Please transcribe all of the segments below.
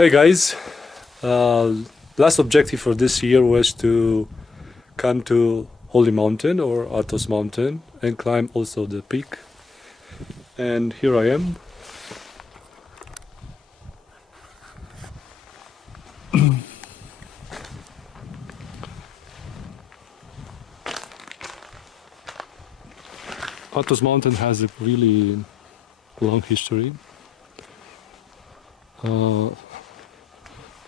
Hey guys, uh, last objective for this year was to come to Holy Mountain or Athos Mountain and climb also the peak. And here I am. Athos Mountain has a really long history.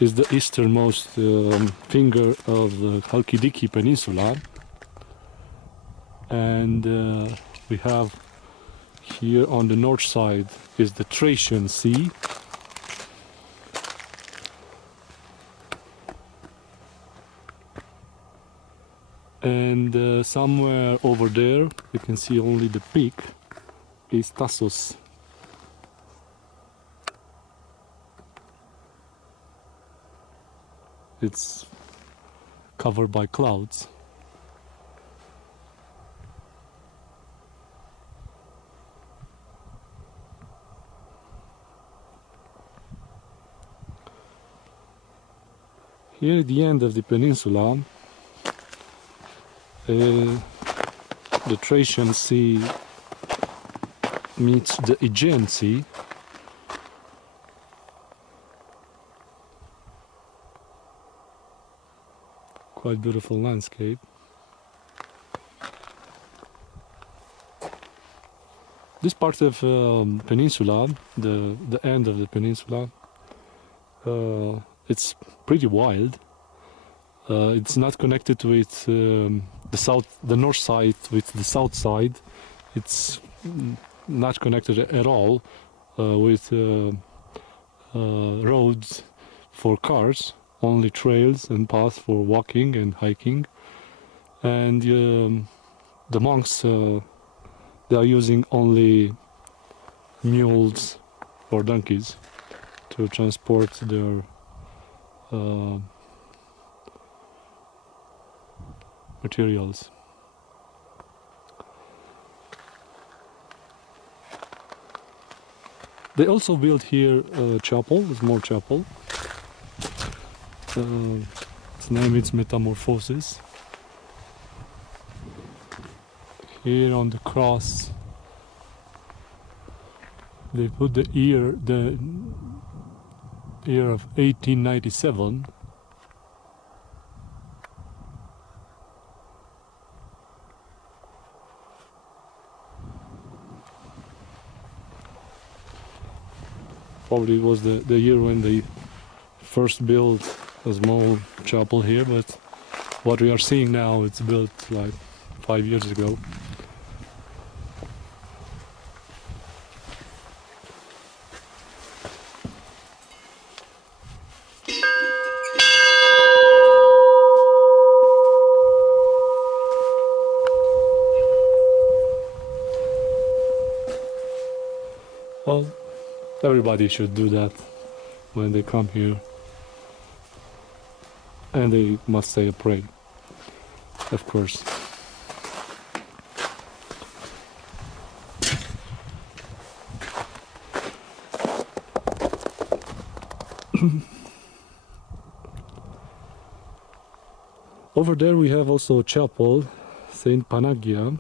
It's the easternmost finger of the Halkidiki Peninsula, and we have here on the north side is the Thracian Sea, and somewhere over there you can see only the peak is Tassos. It's covered by clouds. Here at the end of the peninsula, the Thracian Sea meets the Aegean Sea. Quite beautiful landscape. This part of peninsula, the end of the peninsula, it's pretty wild. It's not connected with the north side with the south side. It's not connected at all with roads for cars. Only trails and paths for walking and hiking, and the monks they are using only mules or donkeys to transport their materials. They also built here a chapel, a small chapel. Its name is Metamorphosis. Here on the cross they put the year of 1897. Probably was the year when they first built a small chapel here, but what we are seeing now, it's built like 5 years ago. Well, everybody should do that when they come here. And they must say a prayer, of course. Over there we have also a chapel, Saint Panagia.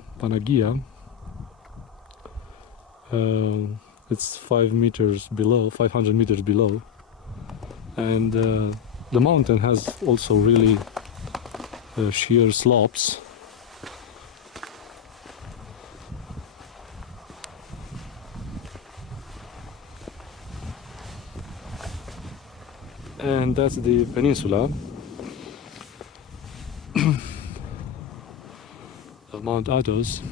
It's 500 meters below, and the mountain has also really sheer slopes. And that's the peninsula of Mount Athos.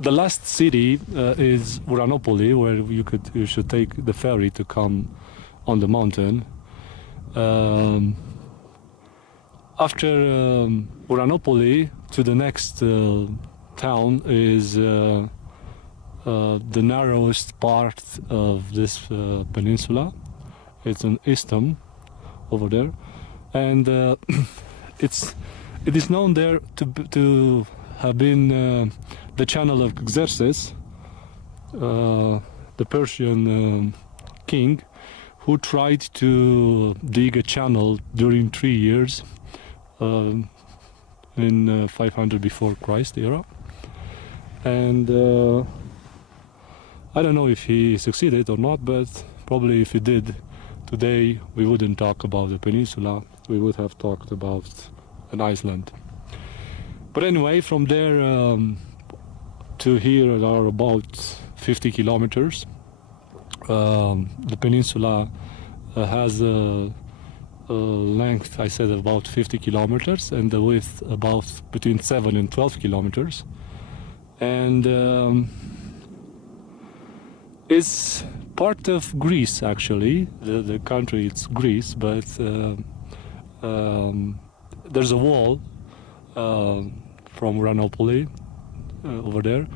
The last city is Uranopoli, where you should take the ferry to come on the mountain. After Uranopoli, to the next town is the narrowest part of this peninsula. It's an isthmus over there, and it is known there to have been the channel of Xerxes, the Persian king, who tried to dig a channel during 3 years in 500 before Christ era, and I don't know if he succeeded or not, but probably if he did, today we wouldn't talk about the peninsula, we would have talked about an Iceland. But anyway, from there to here are about 50 kilometers. The peninsula has a length, I said, about 50 kilometers, and the width about between 7 and 12 kilometers. And it's part of Greece, actually. The country, it's Greece, but there's a wall from Ranopoli over there,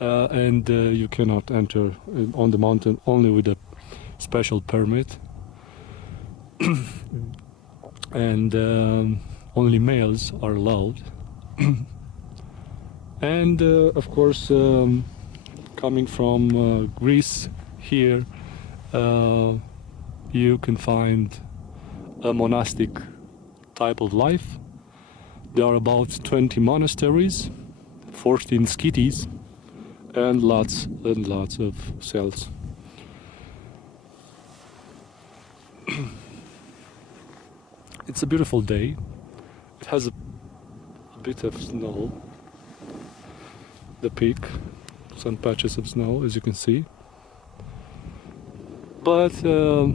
and you cannot enter on the mountain only with a special permit. And only males are allowed. And of course, coming from Greece here, you can find a monastic type of life. There are about 20 monasteries, 14 scities, and lots of cells. It's a beautiful day. It has a bit of snow. The peak, some patches of snow, as you can see. But now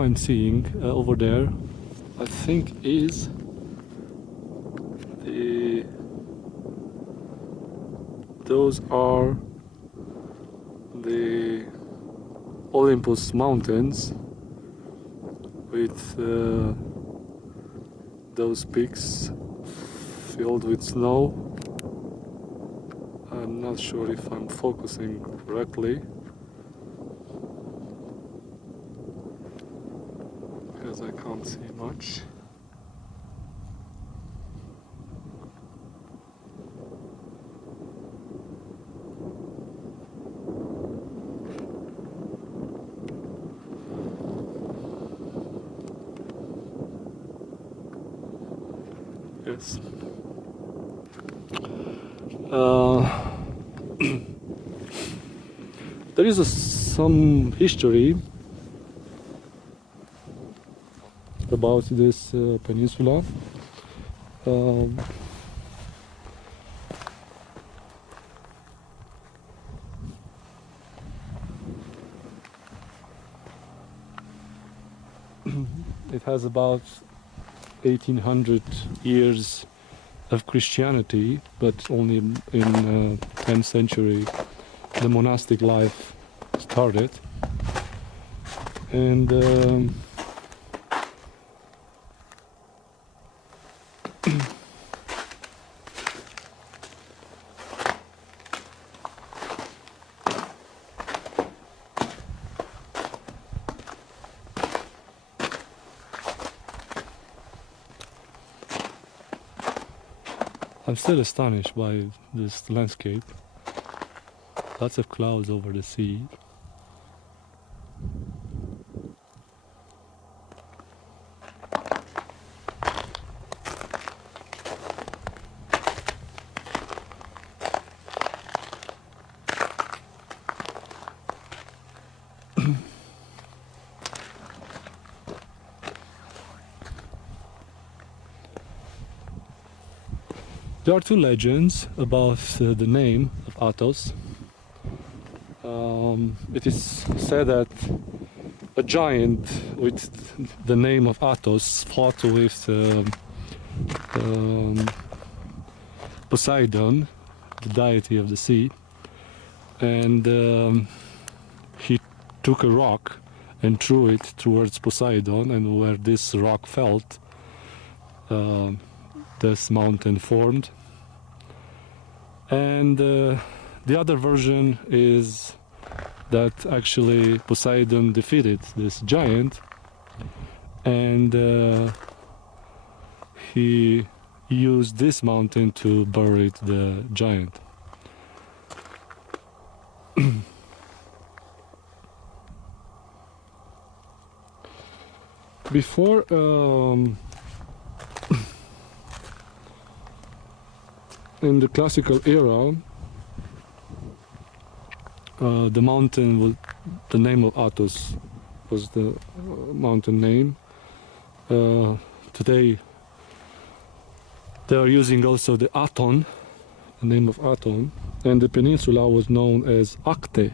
I'm seeing over there, I think is those are the Olympus Mountains, with those peaks filled with snow. I'm not sure if I'm focusing correctly, because I can't see much. Yes. There is some history about this peninsula. It has about 1800 years of Christianity, but only in 10th century the monastic life started. And I'm still astonished by this landscape. Lots of clouds over the sea. There are two legends about the name of Athos. It is said that a giant with the name of Athos fought with Poseidon, the deity of the sea, and he took a rock and threw it towards Poseidon, and where this rock fell, this mountain formed. And the other version is that actually Poseidon defeated this giant, and he used this mountain to bury the giant. Before in the classical era, the mountain was the name of Athos was the mountain name. Today they are using also the Athon, the name of Athon, and the peninsula was known as Acte.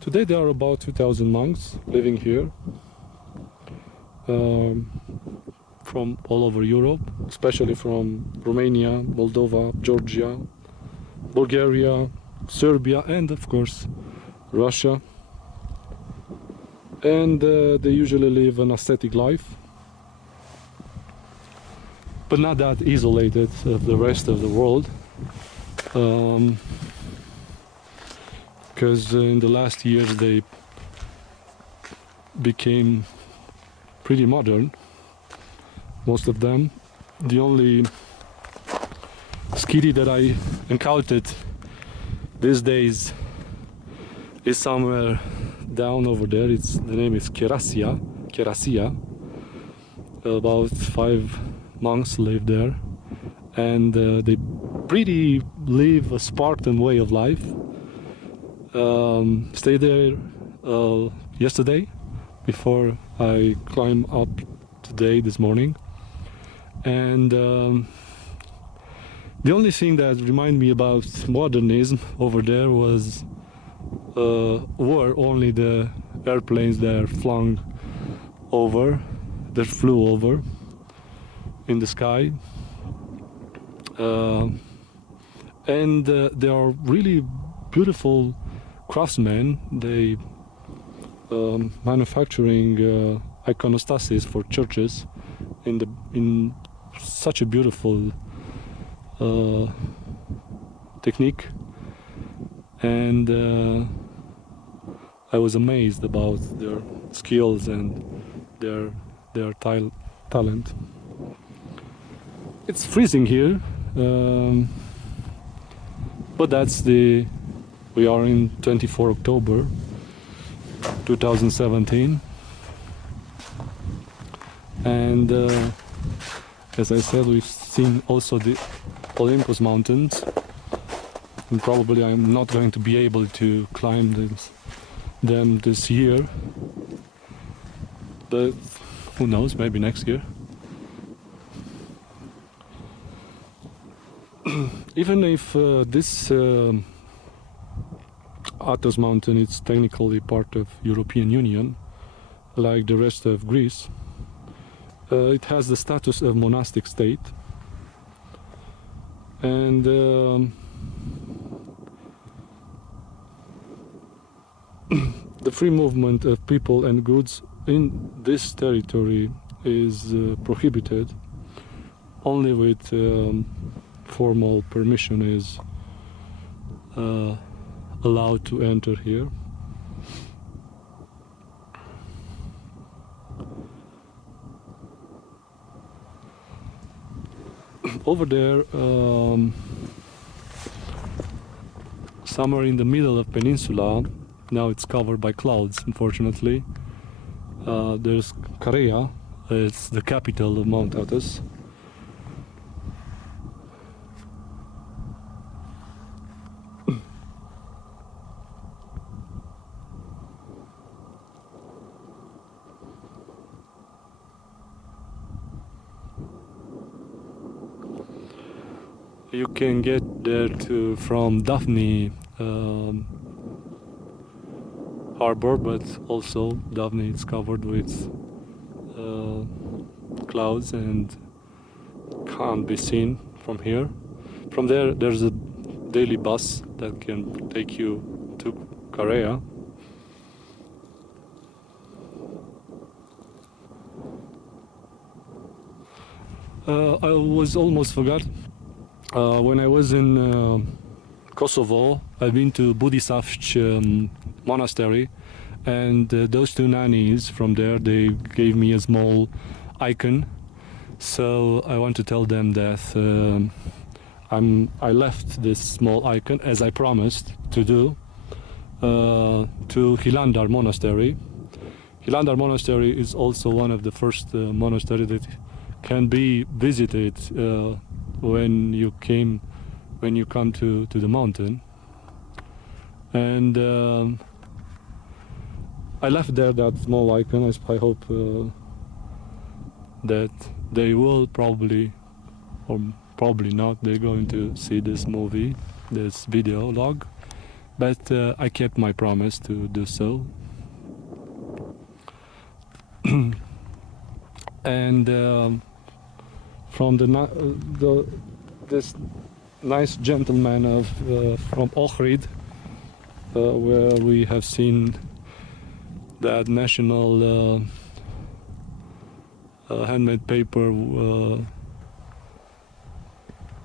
Today there are about 2,000 monks living here from all over Europe, especially from Romania, Moldova, Georgia, Bulgaria, Serbia, and of course Russia. And they usually live an ascetic life, but not that isolated of the rest of the world. Because in the last years they became pretty modern, most of them. The only skitty that I encountered these days is somewhere down over there. The name is Kerasia. About 5 monks live there, and they pretty live a Spartan way of life. Stayed there yesterday before I climb up today this morning, and the only thing that reminded me about modernism over there was were only the airplanes that flew over in the sky, and they are really beautiful craftsmen. They manufacturing iconostasis for churches in such a beautiful technique, and I was amazed about their skills and their talent. It's freezing here, but we are in 24 October 2017, and as I said, we've seen also the Olympus Mountains, and probably I'm not going to be able to climb them this year, but who knows, maybe next year. Even if this Athos mountain is technically part of European Union, like the rest of Greece, it has the status of monastic state, and the free movement of people and goods in this territory is prohibited. Only with formal permission is allowed to enter here. Over there, somewhere in the middle of peninsula, now it's covered by clouds, unfortunately, there's Careia. It's the capital of Mount Athos. You can get there from Daphne harbor, but also Daphne is covered with clouds and can't be seen from here. From there, there's a daily bus that can take you to Careia. I was almost forgot. When I was in Kosovo, I've been to Budisavch monastery, and those two nannies from there, they gave me a small icon. So I want to tell them that I left this small icon, as I promised to do, to Hilandar Monastery. Hilandar Monastery is also one of the first monastery that can be visited when you come to the mountain. And I left there that small icon. I hope that they will probably, or probably not, they're going to see this movie, this video log. But I kept my promise to do so. And from this nice gentleman from Ohrid, where we have seen that national handmade paper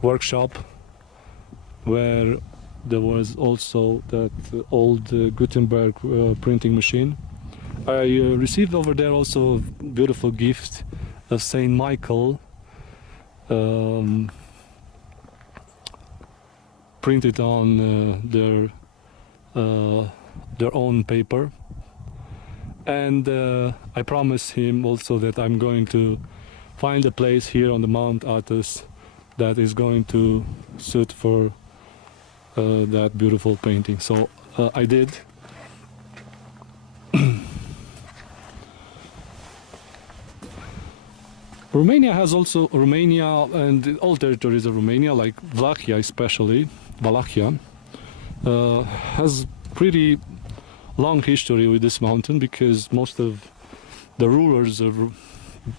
workshop, where there was also that old Gutenberg printing machine. I received over there also a beautiful gift of Saint Michael, printed on their own paper. And I promised him also that I'm going to find a place here on the Mount Athos that is going to suit for that beautiful painting. So I did. Romania has also, and all territories of Romania, like Vlachia especially, Wallachia, has pretty long history with this mountain, because most of the rulers of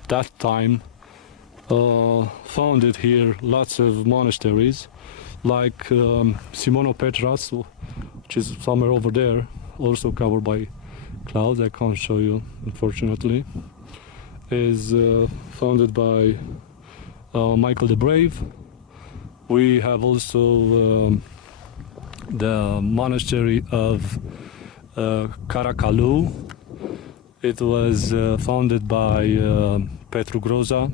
that time founded here lots of monasteries, like Simono-Petras, which is somewhere over there, also covered by clouds. I can't show you, unfortunately. Is founded by Michael the Brave. We have also the monastery of Caracalou. It was founded by Peter Groza.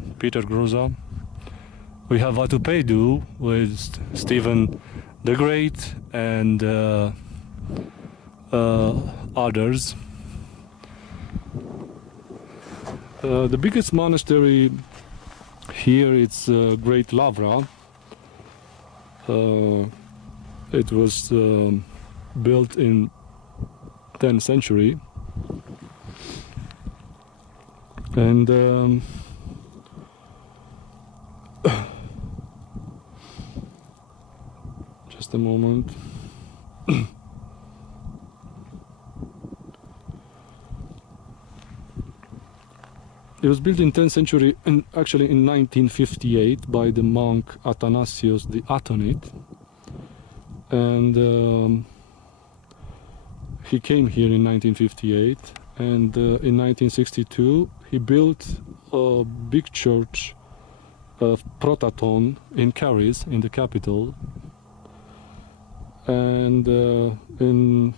We have Vatupeidu with Stephen the Great and others. The biggest monastery here is Great Lavra. It was built in 10th century, and just a moment. It was built in 10th century, and actually in 1958 by the monk Athanasius the Atonite, and he came here in 1958, and in 1962 he built a big church of Protaton in Caris, in the capital, and in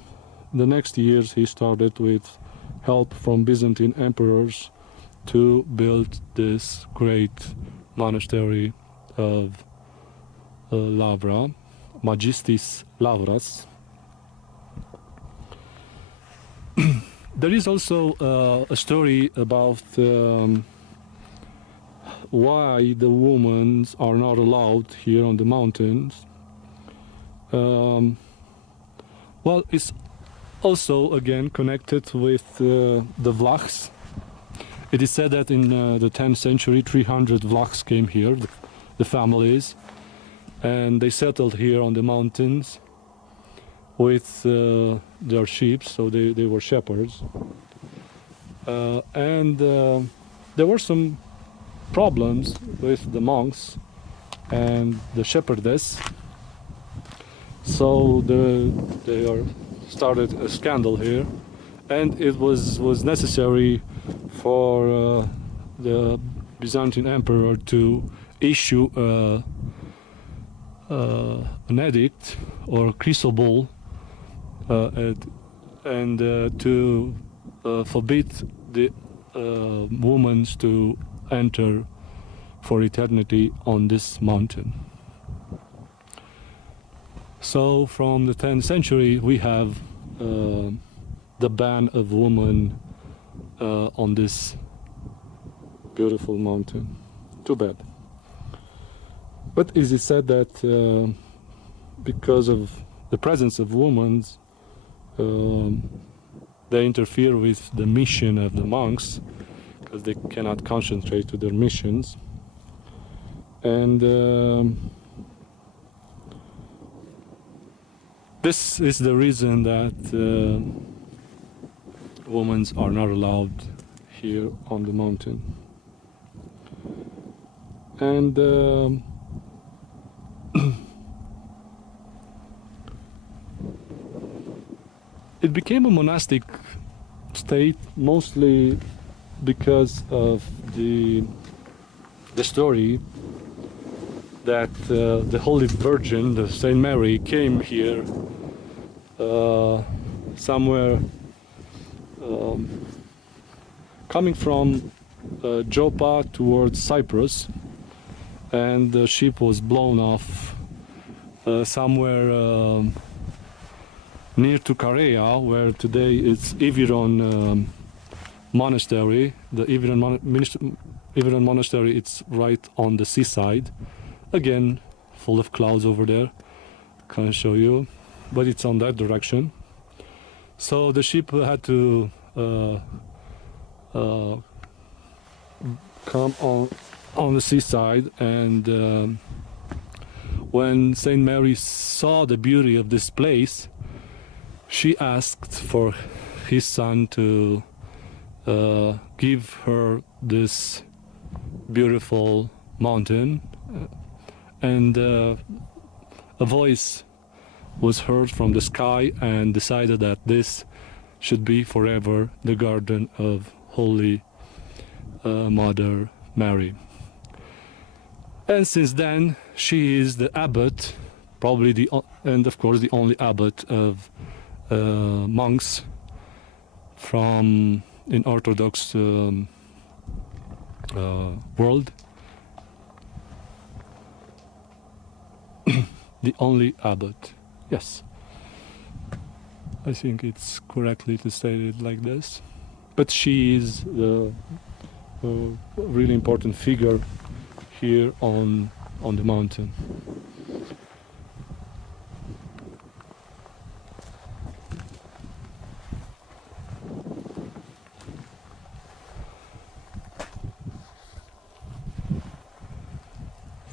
the next years he started, with help from Byzantine emperors, to build this great monastery of Lavra, Magistis Lavras. There is also a story about why the women are not allowed here on the mountains. Well, it's also again connected with the Vlachs. It is said that in the 10th century 300 Vlachs came here, the families, and they settled here on the mountains with their sheep, so they were shepherds. And there were some problems with the monks and the shepherdess, so they started a scandal here, and it was necessary for the Byzantine emperor to issue an edict or chrysobull, and to forbid the women to enter for eternity on this mountain. So from the 10th century we have the ban of women on this beautiful mountain. Too bad. But it is said that because of the presence of women, they interfere with the mission of the monks, because they cannot concentrate to their missions. And this is the reason that women are not allowed here on the mountain. And it became a monastic state mostly because of the story that the Holy Virgin, the Saint Mary, came here somewhere coming from Joppa towards Cyprus, and the ship was blown off somewhere near to Caria, where today it's Iviron Monastery. The Iviron Monastery, it's right on the seaside. Again, full of clouds over there. Can't show you, but it's on that direction. So the ship had to come on the seaside, and when Saint Mary saw the beauty of this place, she asked for his son to give her this beautiful mountain, and a voice was heard from the sky and decided that this should be forever the garden of Holy Mother Mary. And since then she is the abbot, probably and of course the only abbot of monks from in Orthodox world. The only abbot, yes. I think it's correctly to state it like this. But she is a really important figure here on the mountain.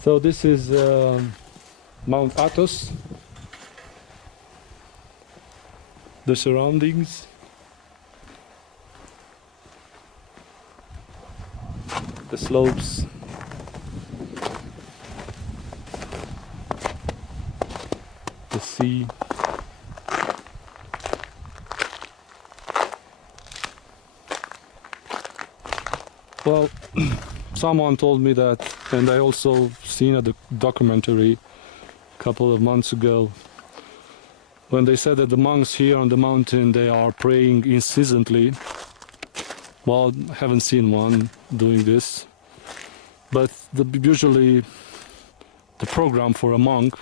So this is Mount Athos, the surroundings, the slopes, the sea. Well, someone told me that, and I also seen a documentary a couple of months ago, when they said that the monks here on the mountain, they are praying incessantly. Well, I haven't seen one doing this, but usually the program for a monk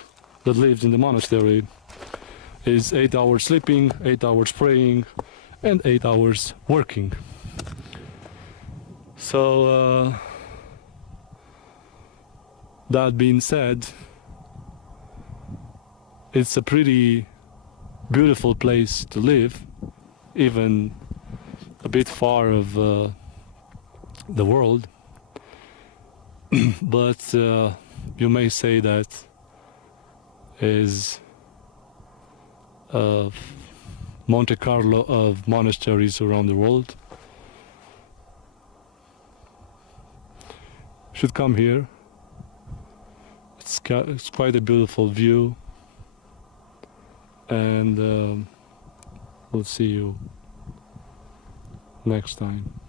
that lives in the monastery is 8 hours sleeping, 8 hours praying, and 8 hours working. So that being said, it's a pretty beautiful place to live, even a bit far of the world. But you may say that is Monte Carlo of monasteries around the world. Should come here. It's quite a beautiful view, and we'll see you next time.